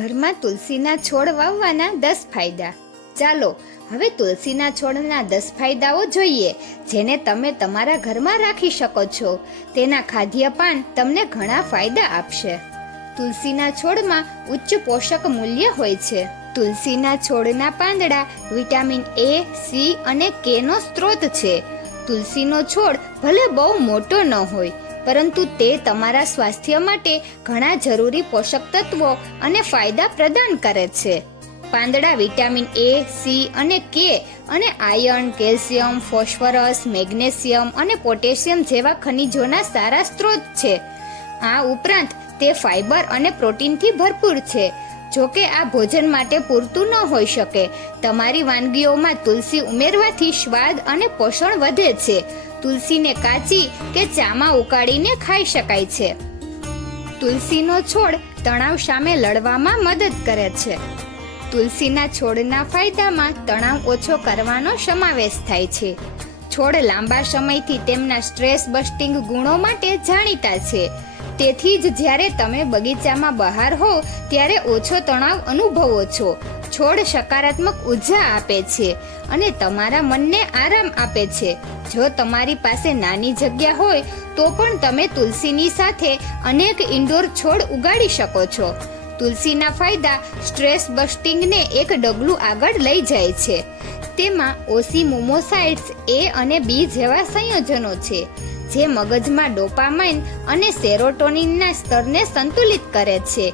ઘરમાં તુલસીના છોડ વાવવાના 10 ફાયદા. ચાલો હવે તુલસીના છોડના 10 ફાયદાઓ જોઈએ, જેને તમે તમારા ઘરમાં રાખી શકો છો. તેના ખાદ્ય પાન તમને ઘણા ફાયદા આપશે. તુલસીના છોડમાં ઉચ્ચ પોષક મૂલ્ય હોય છે. તુલસીના છોડના પાંદડા વિટામિન A, C અને K નો સ્ત્રોત છે. તુલસીનો છોડ ભલે બહુ મોટો ન હોય, પરંતુ તે તમારા સ્વાસ્થ્ય માટે ઘણા જરૂરી પોષક તત્વો અને ફાયદા પ્રદાન કરે છે. પાંદડા વિટામિન A, C અને K અને આયર્ન, કેલ્શિયમ, ફોસ્ફરસ, મેગ્નેશિયમ અને પોટેશિયમ જેવા ખનિજોના સારા સ્ત્રોત છે. આ ઉપરાંત તે ફાઇબર અને પ્રોટીનથી ભરપૂર છે. જો કે આ ભોજન માટે પૂરતું ન હોઈ શકે. તમારી વાનગીઓમાં તુલસી ઉમેરવાથી સ્વાદ અને પોષણ વધે છે. તુલસીને કાચી કે ચામાં ઉકાળીને ખાઈ શકાય છે. તુલસીનો છોડ તણાવ સામે લડવામાં મદદ કરે છે. તુલસીના છોડના ફાયદામાં તણાવ ઓછો કરવાનો સમાવેશ થાય છે. છોડ લાંબા સમયથી તેમના સ્ટ્રેસ બસ્ટિંગ ગુણો માટે જાણીતા છે. તેથી જ જ્યારે તમે બગીચામાં બહાર હો ત્યારે ઓછો તણાવ અનુભવો છો. છોડ સકારાત્મક ઉર્જા આપે છે અને તમારા મનને આરામ આપે છે. જો તમારી પાસે નાની જગ્યા હોય તો પણ તમે તુલસીની સાથે અનેક ઇન્ડોર છોડ ઉગાડી શકો છો. તુલસીના ફાયદા સ્ટ્રેસ બસ્ટિંગને એક ડગલું આગળ લઈ જાય છે. તેમાં ઓસીમોમોસાઇડ્સ A અને B જેવા સંયોજનો છે, જે મગજમાં ડોપામાઇન અને સેરોટોનિનના સ્તરને સંતુલિત કરે છે.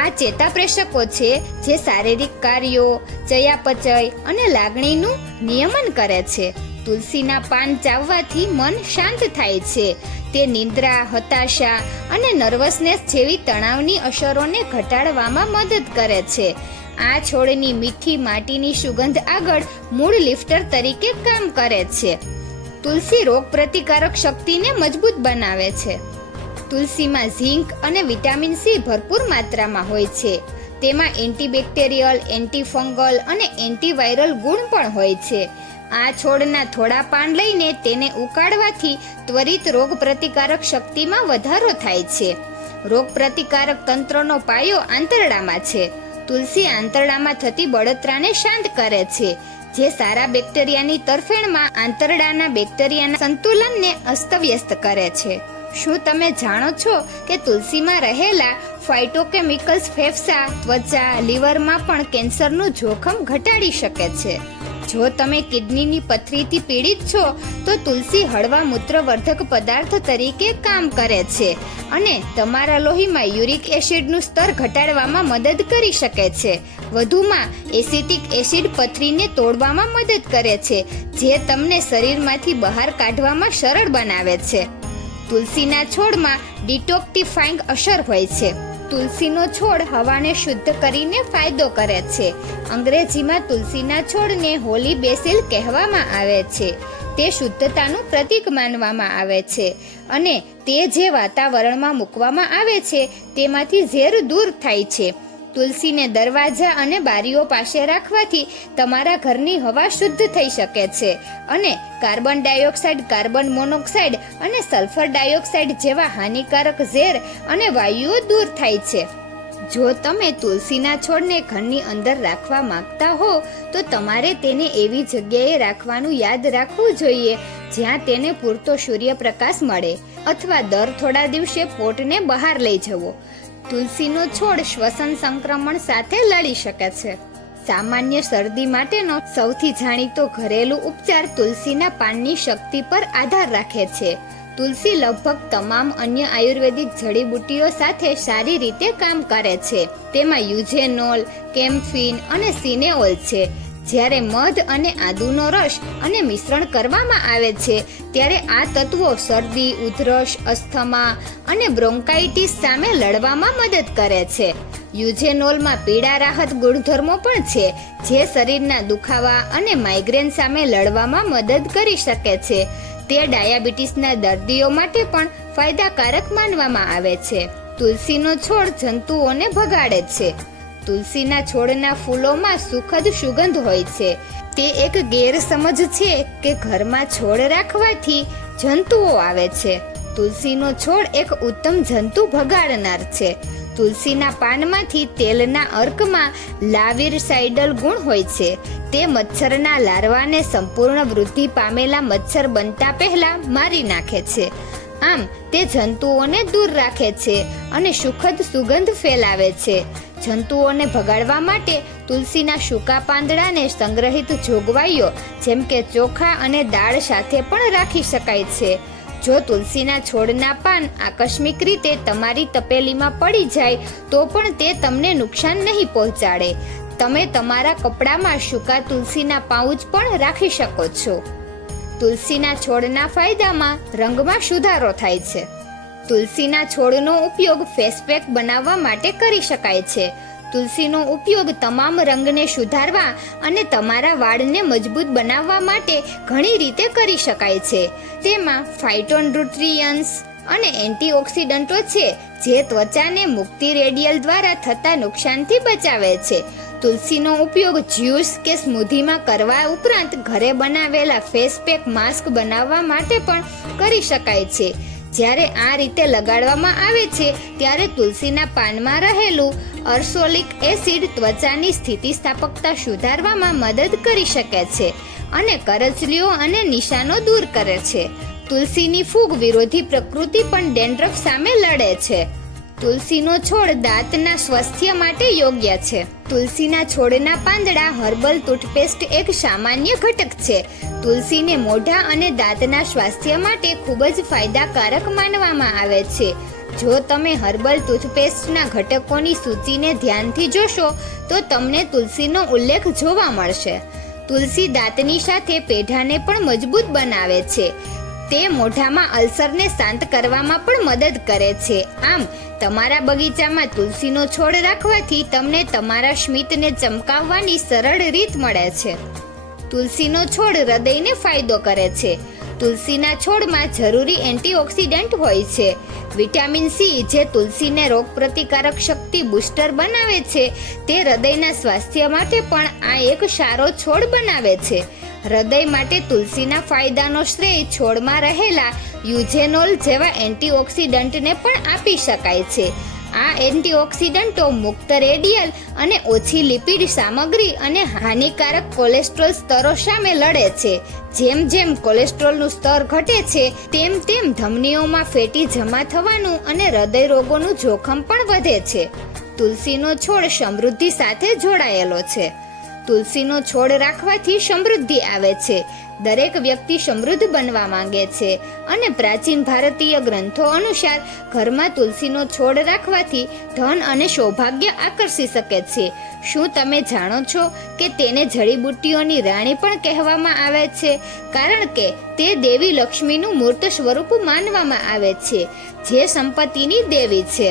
આ ચેતાપ્રેષકો છે જે શારીરિક કાર્યો, ચયાપચય અને લાગણીનું નિયમન કરે છે. તુલસીના પાન ચાવવાથી મન શાંત થાય છે. તે નિંદ્રા, હતાશા અને નર્વસનેસ જેવી તણાવની અસરોને ઘટાડવામાં મદદ કરે છે. આ છોડની મીઠી માટીની સુગંધ આગળ મૂળ લિફ્ટર તરીકે કામ કરે છે. તુલસી રોગ પ્રતિકારક શક્તિને મજબૂત બનાવે છે. તુલસીમાં ઝીંક અને વિટામિન C ભરપૂર માત્રામાં હોય છે. તેમાં એન્ટીબેક્ટેરિયલ, એન્ટીફંગલ અને એન્ટીવાયરલ ગુણ પણ હોય છે. આ છોડના થોડા પાન લઈને તેને ઉકાળવાથી ત્વરિત રોગ પ્રતિકારક શક્તિમાં વધારો થાય છે. રોગ પ્રતિકારક તંત્રનો પાયો આંતરડામાં છે. તુલસી આંતરડામાં થતી બળતરાને શાંત કરે છે, જે સારા બેક્ટેરિયાની તરફેણમાં આંતરડાના બેક્ટેરિયાના સંતુલનને અસ્તવ્યસ્ત કરે છે. શું તમે જાણો છો કે તુલસીમાં રહેલા ફાઇટોકેમિકલ્સ ફેફસા, ત્વચા, લીવરમાં પણ કેન્સરનું જોખમ ઘટાડી શકે છે? જો તમે કિડનીની પથરીથી પીડિત છો તો તુલસી હળવા મૂત્રવર્ધક પદાર્થ તરીકે કામ કરે છે અને તમારા લોહીમાં યુરિક એસિડનું સ્તર ઘટાડવામાં મદદ કરી શકે છે. વધુમાં એસિટિક એસિડ પથરીને તોડવામાં મદદ કરે છે, જે તમને શરીરમાંથી બહાર કાઢવામાં સરળ બનાવે છે. તુલસીના છોડમાં ડિટોક્સિફાઇંગ અસર હોય છે. તુલસીનો છોડ હવાને શુદ્ધ કરીને ફાયદો કરે છે. અંગ્રેજીમાં તુલસીના છોડને હોલી બેસિલ કહેવામાં આવે છે. તે શુદ્ધતાનું પ્રતીક માનવામાં આવે છે અને તે જે વાતાવરણમાં મૂકવામાં આવે છે તેમાંથી ઝેર દૂર થાય છે. તુલસીને દરવાજા અને બારીઓ પાસે રાખવાથી તમારા ઘરની હવા શુદ્ધ થઈ શકે છે અને કાર્બન ડાયોક્સાઇડ, કાર્બન મોનોક્સાઇડ અને સલ્ફર ડાયોક્સાઇડ જેવા હાનિકારક ઝેર અને વાયુઓ દૂર થાય છે. જો તમે તુલસીના છોડને ઘરની અંદર રાખવા માંગતા હો તો તમારે તેને એવી જગ્યાએ રાખવાનું યાદ રાખવું જોઈએ જ્યાં તેને પૂરતો સૂર્યપ્રકાશ મળે, અથવા દર થોડા દિવસે પોટને બહાર લઈ જવો. તુલસીનો છોડ શ્વસન સંક્રમણ સાથે લડી શકે છે. સામાન્ય શરદી માટેનો સૌથી જાણીતો ઘરેલું ઉપચાર તુલસીના પાનની શક્તિ પર આધાર રાખે છે. તુલસી લગભગ તમામ અન્ય આયુર્વેદિક જડીબુટ્ટીઓ સાથે સારી રીતે કામ કરે છે. તેમાં યુઝેનોલ, કેમ્ફિન અને સિનેઓલ છે. જ્યારે મધ અને આદુનો રસ અને મિશ્રણ કરવામાં આવે છે ત્યારે આ તત્વો શરદી, ઉધરસ, અસ્થમા અને બ્રોન્કાઇટિસ સામે લડવામાં મદદ કરે છે. યુઝેનોલમાં પીડા રાહત ગુણધર્મો પણ છે, જે શરીરના દુખાવા અને માઇગ્રેન સામે લડવામાં મદદ કરી શકે છે. તે ડાયાબિટીસના દર્દીઓ માટે પણ ફાયદાકારક માનવામાં આવે છે. તુલસીનો છોડ જંતુઓને ભગાડે છે. તુલસીના છોડના ફૂલોમાં સુખદ સુગંધ હોય છે. તે એક ગેરસમજ છે કે ઘરમાં છોડ રાખવાથી જંતુઓ આવે છે. તુલસીનો છોડ એક ઉત્તમ જંતુ ભગાડનાર છે. તુલસીના પાનમાંથી તેલના અર્કમાં લાવિરસાઇડલ ગુણ હોય છે. તે મચ્છરના લાર્વાને સંપૂર્ણ વૃદ્ધિ પામેલા મચ્છર બનતા પહેલા મારી નાખે છે. આમ તે જંતુઓને દૂર રાખે છે અને સુખદ સુગંધ ફેલાવે છે. જંતુઓને ભગાડવા માટે તુલસીના સૂકા પાંદડાને સંગ્રહિત જોગવાઈઓ જેમ કે ચોખા અને દાળ સાથે પણ રાખી શકાય છે. જો તુલસીના છોડના પાન આકસ્મિક રીતે તમારી તપેલીમાં પડી જાય તો પણ તે તમને નુકસાન નહીં પહોંચાડે. તમે તમારા કપડામાં સૂકા તુલસીના પાઉચ પણ રાખી શકો છો. તુલસીના છોડના ફાયદામાં રંગમાં સુધારો થાય છે. તુલસીના છોડનો ઉપયોગ ફેસ પેક બનાવવા માટે કરી શકાય છે. તુલસીનો ઉપયોગ તમામ રંગને સુધારવા અને તમારા વાળને મજબૂત બનાવવા માટે ઘણી રીતે કરી શકાય છે. તેમાં ફાઇટોન્યુટ્રિયન્ટ્સ અને એન્ટીઓક્સિડન્ટો છે જે ત્વચાને મુક્તિ રેડિયલ દ્વારા થતા નુકસાનથી બચાવે છે. તુલસીનો ઉપયોગ જ્યુસ કે સ્મૂધીમાં કરવા ઉપરાંત ઘરે બનાવેલા ફેસ પેક માસ્ક બનાવવા માટે પણ કરી શકાય છે. જ્યારે આ રીતે લગાડવામાં આવે છે ત્યારે તુલસીના પાનમાં રહેલું અર્સોલિક એસિડ ત્વચાની સ્થિતિસ્થાપકતા સુધારવામાં મદદ કરી શકે છે અને કરચલીઓ અને નિશાનો દૂર કરે છે. તુલસીની ફૂગ વિરોધી પ્રકૃતિ પણ ડેન્ડ્રફ સામે લડે છે. તુલસીનો છોડ દાંતના સ્વાસ્થ્ય માટે યોગ્ય છે. તુલસીના છોડના પાંદડા હર્બલ ટૂથપેસ્ટ એક સામાન્ય ઘટક છે. તુલસીને મોઢા અને દાંતના સ્વાસ્થ્ય માટે ખૂબ જ ફાયદાકારક માનવામાં આવે છે. જો તમે હર્બલ ટૂથપેસ્ટના ઘટકોની સૂચિને ધ્યાનથી જોશો તો તમને તુલસીનો ઉલ્લેખ જોવા મળશે. તુલસી દાંતની સાથે પેઢાને પણ મજબૂત બનાવે છે. તે મોઢામાં અલ્સરને શાંત કરવામાં પણ મદદ કરે છે. આમ તમારા બગીચામાં તુલસીનો છોડ રાખવાથી તમને તમારા સ્મિતને ચમકાવવાની સરળ રીત મળે છે. તુલસીનો છોડ હૃદયને ફાયદો કરે છે. તુલસીના છોડમાં જરૂરી એન્ટીઓક્સિડન્ટ હોય છે. વિટામિન સી જે તુલસીને રોગપ્રતિકારક શક્તિ બૂસ્ટર બનાવે છે તે હૃદયના સ્વાસ્થ્ય માટે પણ આ એક સારો છોડ બનાવે છે. હૃદય માટે તુલસીના ફાયદાનો શ્રેય છોડમાં રહેલા યુજેનોલ જેવા એન્ટીઓક્સિડન્ટને પણ આપી શકાય છે. આ એન્ટીઓક્સિડન્ટો મુક્ત રેડિયલ અને ઓછી લિપિડ સામગ્રી અને હાનિકારક કોલેસ્ટ્રોલ સ્તરો સામે લડે છે. જેમ જેમ કોલેસ્ટ્રોલનું સ્તર ઘટે છે તેમ તેમ ધમનીઓમાં ફેટી જમા થવાનું અને હૃદય રોગોનું જોખમ પણ વધે છે. તુલસીનો છોડ સમૃદ્ધિ સાથે જોડાયેલો છે. તુલસીનો છોડ રાખવાથી સમૃદ્ધિ આવે છે. દરેક વ્યક્તિ સમૃદ્ધ બનવા માંગે છે અને પ્રાચીન ભારતીય ગ્રંથો અનુસાર ઘરમાં તુલસીનો છોડ રાખવાથી ધન અને સૌભાગ્ય આકર્ષી શકે છે. શું તમે જાણો છો કે તેને જડીબુટ્ટીઓની રાણી પણ કહેવામાં આવે છે? કારણ કે તે દેવી લક્ષ્મીનું મૂર્ત સ્વરૂપ માનવામાં આવે છે જે સંપત્તિની દેવી છે.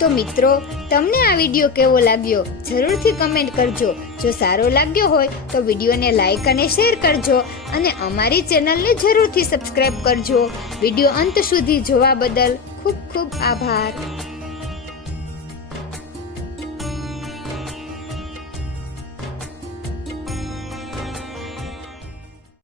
તો મિત્રો, તમને આ વિડીયો કેવો લાગ્યો જરૂરથી કમેન્ટ કરજો. જો સારો લાગ્યો હોય તો વિડીયોને લાઈક અને શેર કરજો અને અમારી ચેનલને જરૂરથી સબસ્ક્રાઈબ કરજો. વિડીયો અંત સુધી જોવા બદલ ખૂબ ખૂબ આભાર.